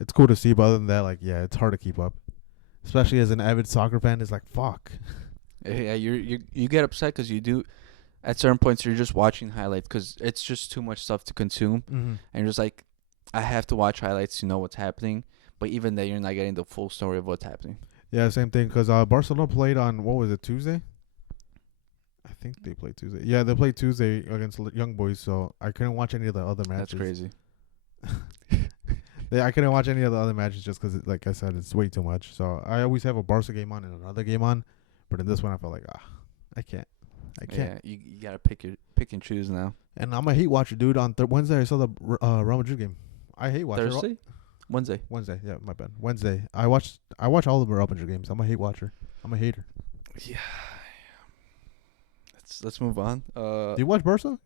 it's cool to see. But other than that, like it's hard to keep up, especially as an avid soccer fan. It's like fuck. Yeah, you get upset because you do. At certain points, you're just watching highlights because it's just too much stuff to consume, and you're just like, I have to watch highlights to know what's happening. But even then, you're not getting the full story of what's happening. Yeah, same thing. Because Barcelona played on what was it, Tuesday? I think they played Tuesday. Yeah, they played Tuesday against Young Boys, so I couldn't watch any of the other matches. That's crazy. I couldn't watch any of the other matches just because, like I said, it's way too much. So I always have a Barca game on and another game on, but in this one I felt like I can't. Yeah, you gotta pick and choose now. And I'm a hate watcher, dude. On Wednesday I saw the Real Madrid game. I hate watching. Thursday, Wednesday. Yeah, my bad. Wednesday. I watch all the Real Madrid games. I'm a hate watcher. I'm a hater. Yeah. Let's move on. Do you watch Barca?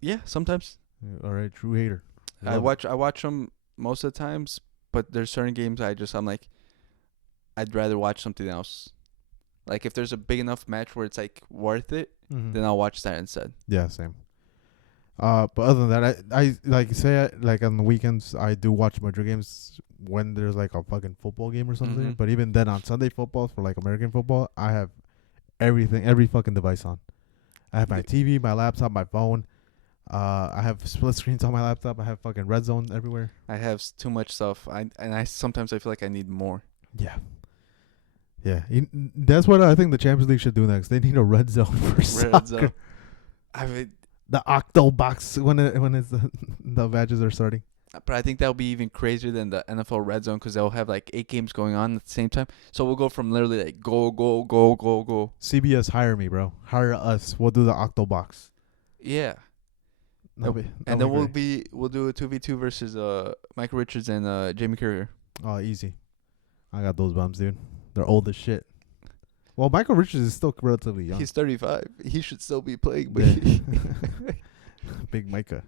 Yeah, sometimes. All right, true hater. I watch them most of the times, but there's certain games I'm like, I'd rather watch something else. Like if there's a big enough match where it's like worth it, then I'll watch that instead. Yeah, same. But other than that, I like say like on the weekends I do watch Madrid games when there's like a fucking football game or something. Mm-hmm. But even then on Sunday football for like American football, I have every fucking device on. I have my TV, my laptop, my phone. I have split screens on my laptop. I have fucking red zone everywhere. I have too much stuff. I sometimes I feel like I need more. Yeah. Yeah, that's what I think the Champions League should do next. They need a red zone for soccer. Zone. I mean, the octo box when it's the matches are starting. But I think that'll be even crazier than the NFL red zone because they'll have like 8 games going on at the same time. So we'll go from literally like go. CBS, hire me, bro. Hire us. We'll do the octo box. Yeah. And then we'll do a 2v2 versus Michael Richards and Jamie Carragher. Oh, easy. I got those bums, dude. They're old as shit. Well, Michael Richards is still relatively young. He's 35. He should still be playing. But Big Micah.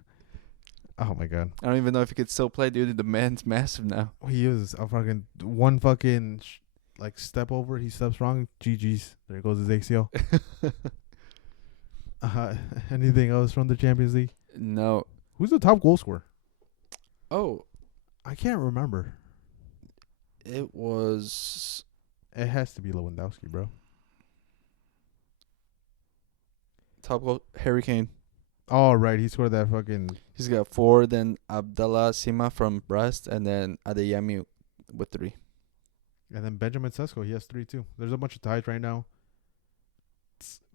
Oh my god. I don't even know if he could still play, dude. The man's massive now. He is a fucking one fucking like step over. He steps wrong. GG's. There goes his ACL. Anything else from the Champions League? No. Who's the top goal scorer? Oh, I can't remember. It has to be Lewandowski, bro. Top goal, Harry Kane. Oh, right. He scored that fucking... He's got 4, then Abdallah Sima from Brest, and then Adeyemi with 3. And then Benjamin Sesko, he has 3 too. There's a bunch of ties right now.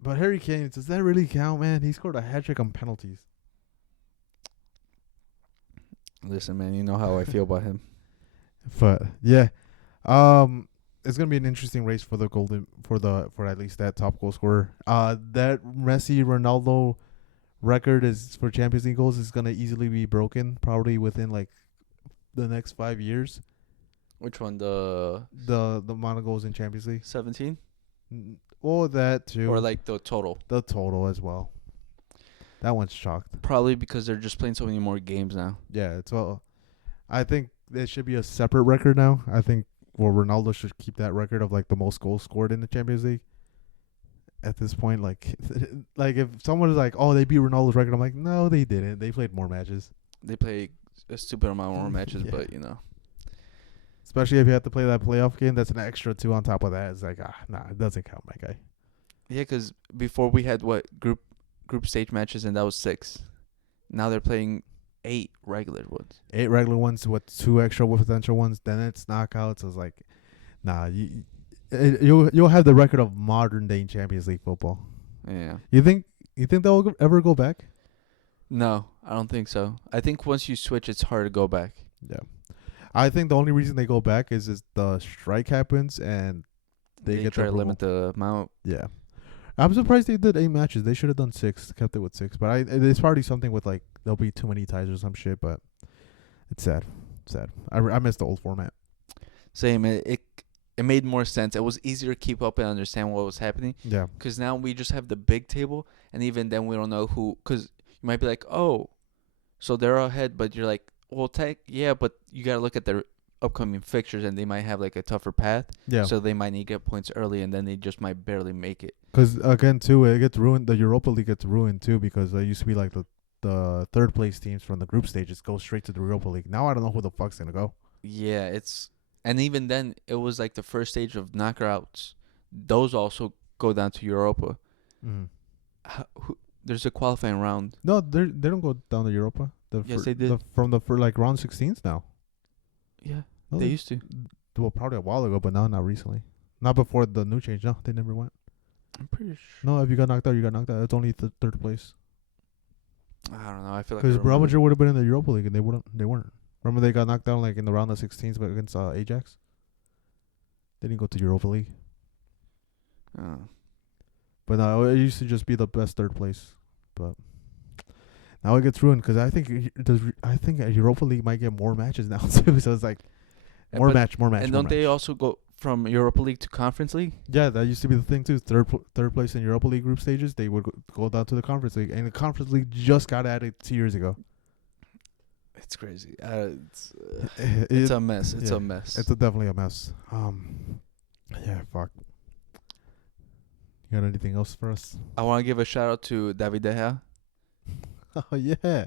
But Harry Kane, does that really count, man? He scored a hat-trick on penalties. Listen, man, you know how I feel about him. But, yeah. It's gonna be an interesting race for the for at least that top goal scorer. That Messi Ronaldo record is for Champions League goals is gonna easily be broken, probably within like the next 5 years. Which one? The amount of goals in Champions League. 17. Or that too. Or like the total. The total as well. That one's chalked. Probably because they're just playing so many more games now. Yeah, it's all. I think there should be a separate record now. I think. Well, Ronaldo should keep that record of like the most goals scored in the Champions League. At this point, like if someone is like, "Oh, they beat Ronaldo's record," I'm like, "No, they didn't. They played more matches. They play a stupid amount more matches, yeah. But you know." Especially if you have to play that playoff game, that's an extra 2 on top of that. It's like, nah, it doesn't count, my guy. Yeah, because before we had group stage matches, and that was 6. Now they're playing 8 regular ones. 8 regular ones with 2 extra potential ones. Then it's knockouts. It's like, nah, you'll have the record of modern day Champions League football. Yeah. You think they'll ever go back? No, I don't think so. I think once you switch, it's hard to go back. Yeah. I think the only reason they go back is the strike happens and they get try to limit the amount. Yeah. I'm surprised they did 8 matches. They should have done 6, kept it with 6. But it's probably something with like there'll be too many ties or some shit. But it's sad. I miss the old format. Same. It made more sense. It was easier to keep up and understand what was happening. Yeah. Because now we just have the big table, and even then we don't know who. Because you might be like, oh, so they're ahead, but you're like, well, but you gotta look at their upcoming fixtures, and they might have like a tougher path. Yeah. So they might need to get points early, and then they just might barely make it. Because again, too, it gets ruined. The Europa League gets ruined too because there used to be like the third place teams from the group stages go straight to the Europa League. Now I don't know who the fuck's gonna go. Yeah, and even then it was like the first stage of knockouts. Those also go down to Europa. Mm. There's a qualifying round. No, they don't go down to Europa. Yes, they did. From the like round 16s now. Yeah, No, they used to. Well, probably a while ago, but no, not recently. Not before the new change. No, they never went. I'm pretty sure. No, if you got knocked out, you got knocked out. It's only third place. I don't know. I feel like Because Real Madrid would have been in the Europa League, and they weren't. Remember they got knocked down like in the round of 16s, but against Ajax. They didn't go to Europa League. But no, it used to just be the best third place. But now it gets ruined because I think Europa League might get more matches now too. So it's like more match. And don't they also go from Europa League to Conference League? Yeah, that used to be the thing too. Third place in Europa League group stages, they would go down to the Conference League, and the Conference League just got added 2 years ago. It's crazy. It's a mess. It's a mess. It's definitely a mess. Yeah, fuck. You got anything else for us? I want to give a shout out to David De Gea. Oh yeah,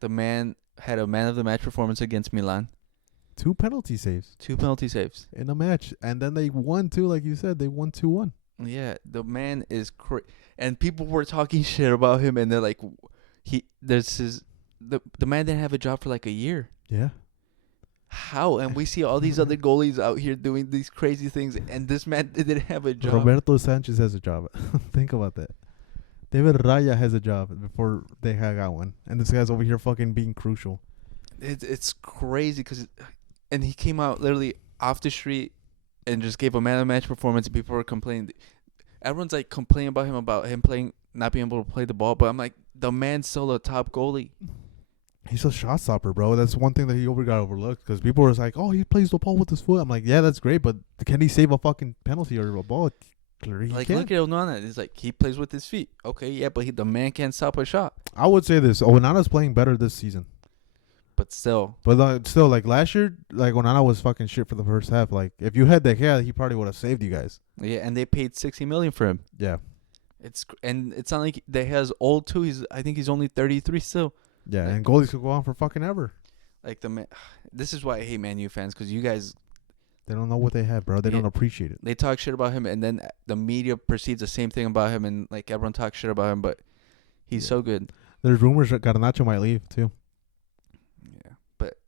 the man had a man of the match performance against Milan. 2 penalty saves. 2 penalty saves in a match, and then they won too. Like you said, they won 2-1. Yeah, the man is and people were talking shit about him, and they're like, the man didn't have a job for like a year. Yeah. How? And we see all these other goalies out here doing these crazy things, and this man didn't have a job. Roberto Sanchez has a job. Think about that. David Raya has a job before they got one, and this guy's over here fucking being crucial. It's crazy and he came out literally off the street and just gave a man of the match performance, and people were complaining. Everyone's like complaining about him not being able to play the ball, but I'm like, the man's still a top goalie. He's a shot stopper, bro. That's one thing that he got overlooked because people were like, "Oh, he plays the ball with his foot." I'm like, "Yeah, that's great, but can he save a fucking penalty or a ball?" Clearly, like, can. Look at Onana. It's like he plays with his feet. Okay, yeah, but the man can't stop a shot. I would say this: Onana's playing better this season. But still, like last year, like Onana was fucking shit for the first half. Like if you had De Gea, he probably would have saved you guys. Yeah, and they paid $60 million for him. Yeah, it's not like De Gea's old too. I think he's only 33 still. Yeah, and goalies could go on for fucking ever. Like this is why I hate Man U fans, because you guys, they don't know what they have, bro. They don't appreciate it. They talk shit about him, and then the media perceives the same thing about him, and like everyone talks shit about him, but he's so good. There's rumors that Garnacho might leave too. Yeah, but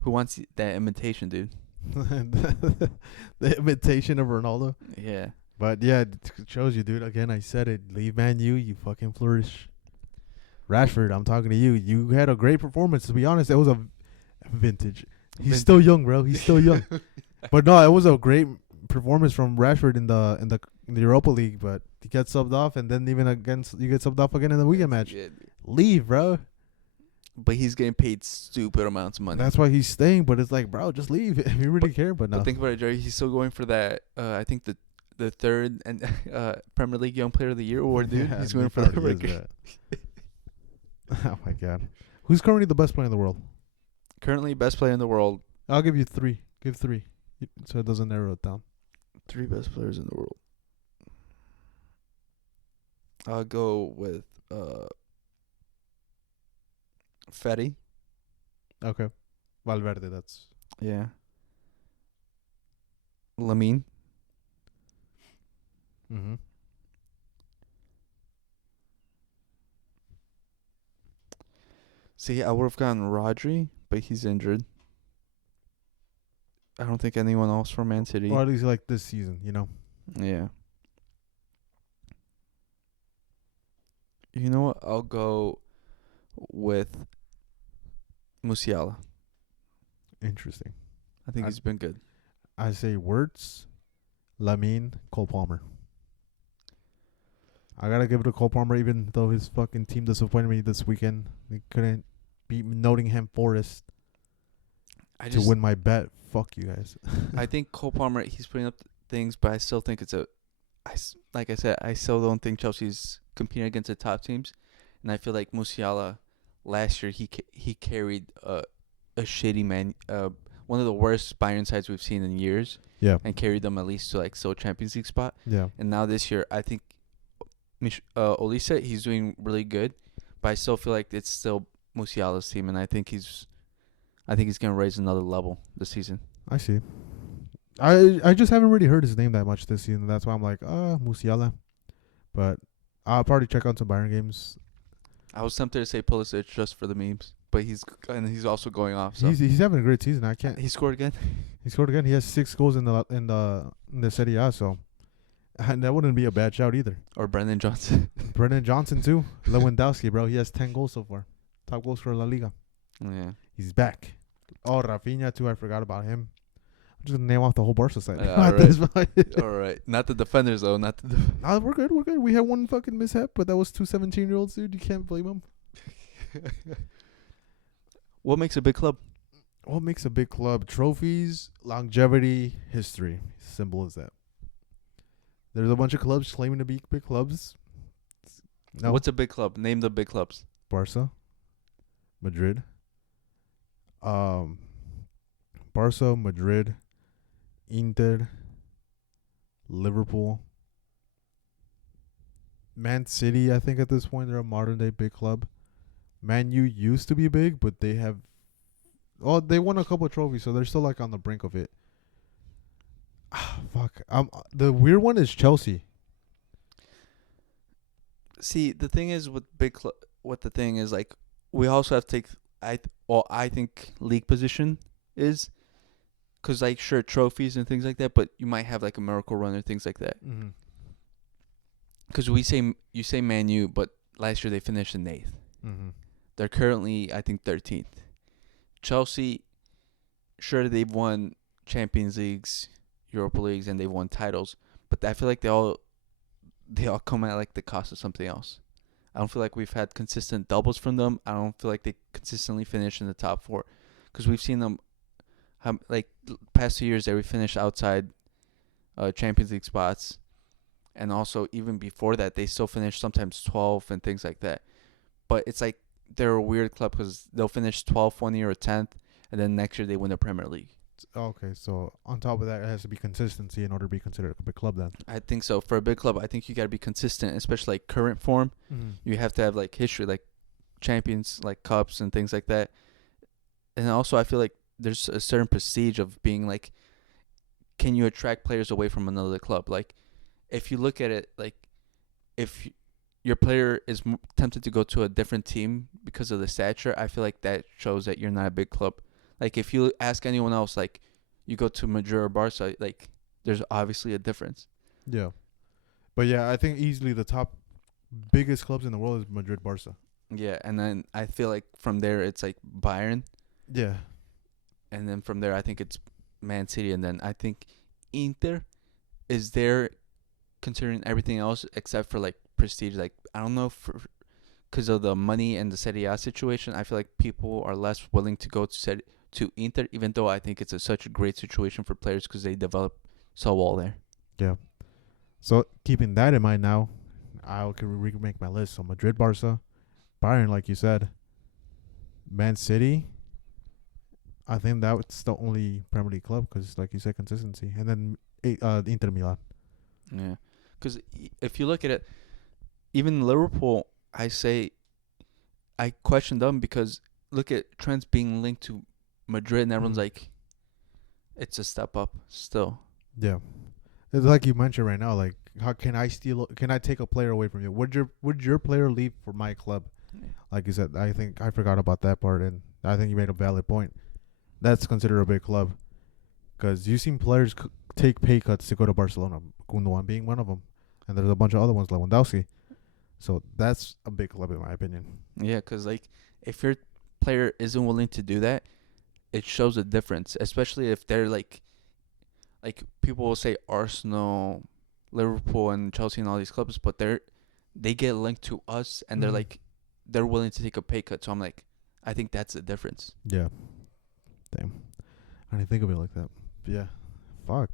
who wants that imitation, dude? The imitation of Ronaldo. Yeah. But yeah, it shows you, dude. Again, I said it. Leave Man U, you fucking flourish. Rashford, I'm talking to you. You had a great performance. To be honest, it was a vintage. He's still young, bro. He's still young. But no, it was a great performance from Rashford in the Europa League. But he gets subbed off, and then even you get subbed off again in the weekend match. Good. Leave, bro. But he's getting paid stupid amounts of money. That's why he's staying. But it's like, bro, just leave if you really care. But no. But think about it, Jerry. He's still going for that. I think the third and Premier League Young Player of the Year award, dude. Yeah, he's going for that. Oh my God, who's currently the best player in the world? Currently, best player in the world. I'll give you 3. Give 3, so it doesn't narrow it down. 3 best players in the world. I'll go with Fetty. Okay, Valverde. That's Lamine. Mm-hmm. See, I would have gotten Rodri, but he's injured. I don't think anyone else from Man City. Or at least like this season, Yeah. You know what? I'll go with Musiala. Interesting. I think he's been good. I say Wirtz, Lamine, Cole Palmer. I gotta give it to Cole Palmer, even though his fucking team disappointed me this weekend. They couldn't beat Nottingham Forest to win my bet. Fuck you guys. I think Cole Palmer, he's putting up things, but I still think like I said, I still don't think Chelsea's competing against the top teams. And I feel like Musiala last year, he carried a shitty one of the worst Bayern sides we've seen in years. Yeah. And carried them at least to like still Champions League spot. Yeah. And now this year, I think Olise, he's doing really good, but I still feel like it's still Musiala's team, and I think he's gonna raise another level this season. I see. I just haven't really heard his name that much this season. That's why I'm like, Musiala. But I'll probably check out some Bayern games. I was tempted to say Pulisic just for the memes, but he's also going off. So. He's having a great season. I can't. He scored again. He scored again. He has 6 goals in the Serie A, so and that wouldn't be a bad shout either. Or Brendan Johnson. Brendan Johnson too. Lewandowski, bro. He has 10 goals so far. Top goals for La Liga. Yeah. He's back. Oh, Rafinha too. I forgot about him. I'm just gonna name off the whole Barca side. All right. Not the defenders though. Not the. Nah, we're good. We're good. We had one fucking mishap, but that was 2 17-year-olds, dude. You can't blame them. What makes a big club? What makes a big club? Trophies, longevity, history. Simple as that. There's a bunch of clubs claiming to be big clubs. No. What's a big club? Name the big clubs. Barca, Madrid. Barca, Madrid, Inter, Liverpool, Man City. I think at this point they're a modern day big club. Man U used to be big, but they have. Oh, they won a couple of trophies, so they're still like on the brink of it. Fuck. The weird one is Chelsea. See, the thing is with big club, what the thing is like, we also have to take. I think league position is, cause like sure trophies and things like that, but you might have like a miracle run or things like that. Mm-hmm. Cause you say Man U, but last year they finished in 8th. Mm-hmm. They're currently I think 13th. Chelsea, sure they've won Champions Leagues, Europa Leagues, and they've won titles, but I feel like they all come at like the cost of something else. I don't feel like we've had consistent doubles from them. I don't feel like they consistently finish in the top 4, because we've seen them, like past 2 years, they finished outside Champions League spots, and also even before that, they still finish sometimes 12th and things like that. But it's like they're a weird club because they'll finish 12th one year or 10th, and then next year they win the Premier League. Okay, so on top of that, it has to be consistency in order to be considered a big club then. I think so. For a big club, I think you got to be consistent, especially like current form. Mm-hmm. You have to have like history, like champions, like cups and things like that. And also, I feel like there's a certain prestige of being like, can you attract players away from another club? Like, if you look at it, like, if your player is tempted to go to a different team because of the stature, I feel like that shows that you're not a big club. Like, if you ask anyone else, like, you go to Madrid or Barca, like, there's obviously a difference. Yeah. But, yeah, I think easily the top biggest clubs in the world is Madrid, Barca. Yeah, and then I feel like from there it's, like, Bayern. Yeah. And then from there I think it's Man City. And then I think Inter is there considering everything else except for, like, prestige. Like, I don't know, because of the money and the Serie A situation, I feel like people are less willing to go to Inter, even though I think it's such a great situation for players because they develop so well there. Yeah. So keeping that in mind now, I can remake my list. So Madrid, Barca, Bayern, like you said, Man City. I think that's the only Premier League club because, like you said, consistency. And then Inter Milan. Yeah. Because if you look at it, even Liverpool, I question them because look at Trent's being linked to Madrid and everyone's like, it's a step up still. Yeah. It's like you mentioned right now, like, how can I take a player away from you? Would your player leave for my club? Yeah. Like you said, I think I forgot about that part, and I think you made a valid point. That's considered a big club because you've seen players take pay cuts to go to Barcelona, Gundogan being one of them, and there's a bunch of other ones, Lewandowski. So that's a big club in my opinion. Yeah, because like if your player isn't willing to do that, it shows a difference, especially if they're like people will say Arsenal, Liverpool, and Chelsea and all these clubs, but they get linked to us and they're like they're willing to take a pay cut. So I'm like, I think that's the difference. Yeah. Damn. I didn't think of it like that. But yeah. Fuck.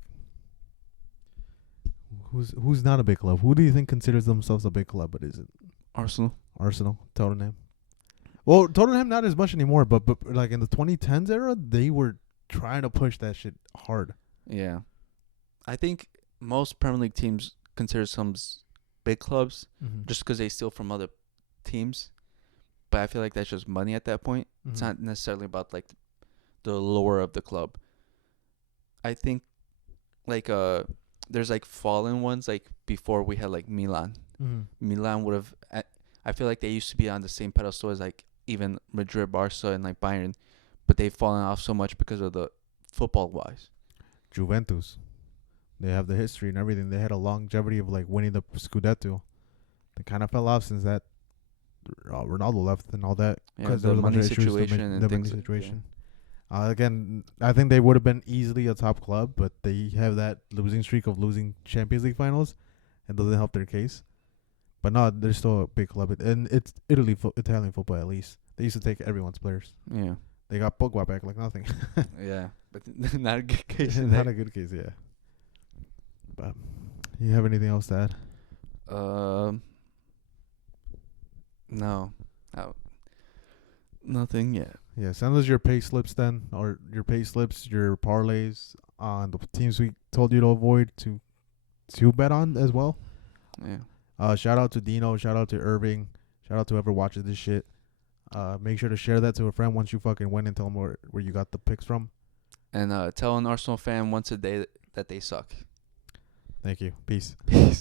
Who's not a big club? Who do you think considers themselves a big club but isn't? Arsenal, Tottenham. Well, Tottenham not as much anymore, but like in the 2010s era, they were trying to push that shit hard. Yeah. I think most Premier League teams consider some big clubs just because they steal from other teams. But I feel like that's just money at that point. It's not necessarily about like the lore of the club. I think like there's like fallen ones like before we had like Milan. Milan would have. I feel like they used to be on the same pedestal as like even Madrid, Barca, and like Bayern, but they've fallen off so much because of the football wise. Juventus, they have the history and everything. They had a longevity of like winning the Scudetto. They kind of fell off since that Ronaldo left and all that because there was a bunch of issues situation the money situation. Again, I think they would have been easily a top club, but they have that losing streak of losing Champions League finals. It doesn't help their case. But no, they're still a big club. And it's Italian football at least. They used to take everyone's players. Yeah. They got Pogba back like nothing. Yeah, but not a good case. Not a good case, yeah. But you have anything else to add? No. Nothing yet. Yeah, send us your pay slips then, or your pay slips, your parlays on the teams we told you to avoid to bet on as well. Yeah. Shout out to Dino, shout out to Irving, shout out to whoever watches this shit. Make sure to share that to a friend once you fucking win and tell them where you got the picks from. And tell an Arsenal fan once a day that they suck. Thank you. Peace. Peace.